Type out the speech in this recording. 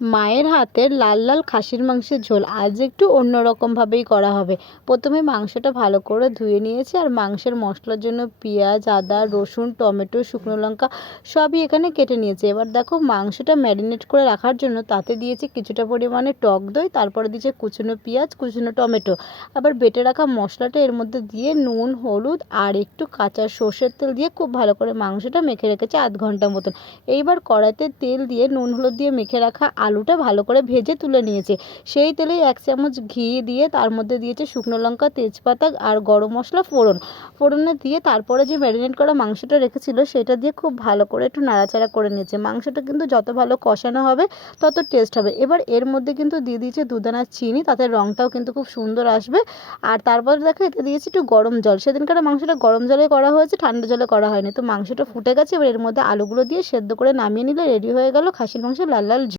মায়ের হাতের লাল লাল খাসির মাংসের ঝোল আজ একটু অন্যরকমভাবেই করা হবে। প্রথমে মাংসটা ভালো করে ধুয়ে নিয়েছি, আর মাংসের মশলার জন্য পেঁয়াজ, আদা, রসুন, টমেটো, শুকনো লঙ্কা সবই এখানে কেটে নিয়েছি। এবার দেখো, মাংসটা ম্যারিনেট করে রাখার জন্য তাতে দিয়েছি কিছুটা পরিমাণে টক দই, তারপরে দিয়েছি কুচনো পেঁয়াজ, কুচনো টমেটো। আবার বেটে রাখা মশলাটা এর মধ্যে দিয়ে নুন, হলুদ আর একটু কাঁচা সর্ষের তেল দিয়ে খুব ভালো করে মাংসটা মেখে রেখেছি আধ ঘন্টা মতন। এইবার কড়াইতে তেল দিয়ে নুন হলুদ দিয়ে মেখে রাখা আলুটা ভালো করে ভেজে তুলে নিয়েছে। সেই তেলেই 1 চামচ ঘি দিয়ে তার মধ্যে দিয়েছে শুকনো লঙ্কা, তেজপাতা আর গরম মশলা ফোড়নে দিয়ে তারপরে যে ম্যারিনেট করা মাংসটা রেখেছিল সেটা দিয়ে খুব ভালো করে একটু নাড়াচাড়া করে নিয়েছে। মাংসটা কিন্তু যত ভালো কষানো হবে তত টেস্ট হবে। এবার এর মধ্যে কিন্তু দিয়ে দিয়েছে দুদানা চিনি, তাতে রঙটাও কিন্তু খুব সুন্দর আসবে। আর তারপর দেখো, এতে দিয়েছি একটু গরম জল। সেদিনকার মাংসটা গরম জলে করা হয়েছে, ঠান্ডা জলে করা হয়নি। তো মাংসটা ফুটে গেছে, এবার এর মধ্যে আলুগুলো দিয়ে সেদ্ধ করে নামিয়ে নিলে রেডি হয়ে গেল খাসির মাংসের লাল লাল ঝোল।